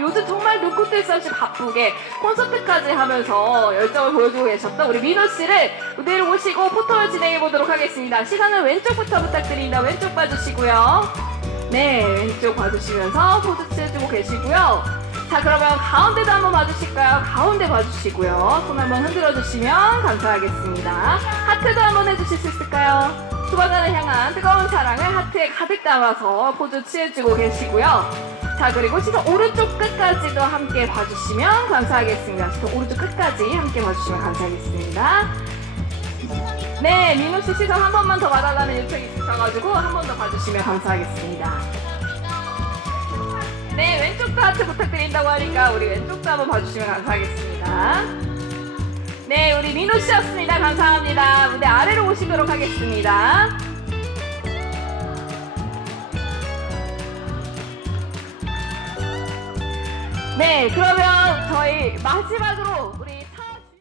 요즘 정말 뜰새 없이 바쁘게 콘서트까지 하면서 열정을 보여주고 계셨던 우리 민호 씨를 무대로 모시고 포토를 진행해 보도록 하겠습니다. 시선은 왼쪽부터 부탁드립니다. 왼쪽 봐주시고요. 네, 왼쪽 봐주시면서 포즈 취해주고 계시고요. 자, 그러면 가운데도 한번 봐주실까요? 가운데 봐주시고요. 손 한번 흔들어 주시면 감사하겠습니다. 하트도 한번 해주실 수 있을까요? 수박을 향한 뜨거운 사랑을 하트에 가득 담아서 포즈 취해주고 계시고요. 자, 그리고 시선 오른쪽 끝까지도 함께 봐주시면 감사하겠습니다. 시선 오른쪽 끝까지 함께 봐주시면 감사하겠습니다. 네, 민호 씨 시선 한 번만 더 봐달라는 요청이 있으셔가지고 한 번 더 봐주시면 감사하겠습니다. 네, 왼쪽도 하트 부탁드린다고 하니까 우리 왼쪽도 한번 봐주시면 감사하겠습니다. 민호 씨였습니다. 감사합니다. 무대 아래로 오시도록 하겠습니다. 네, 그러면 저희 마지막으로 우리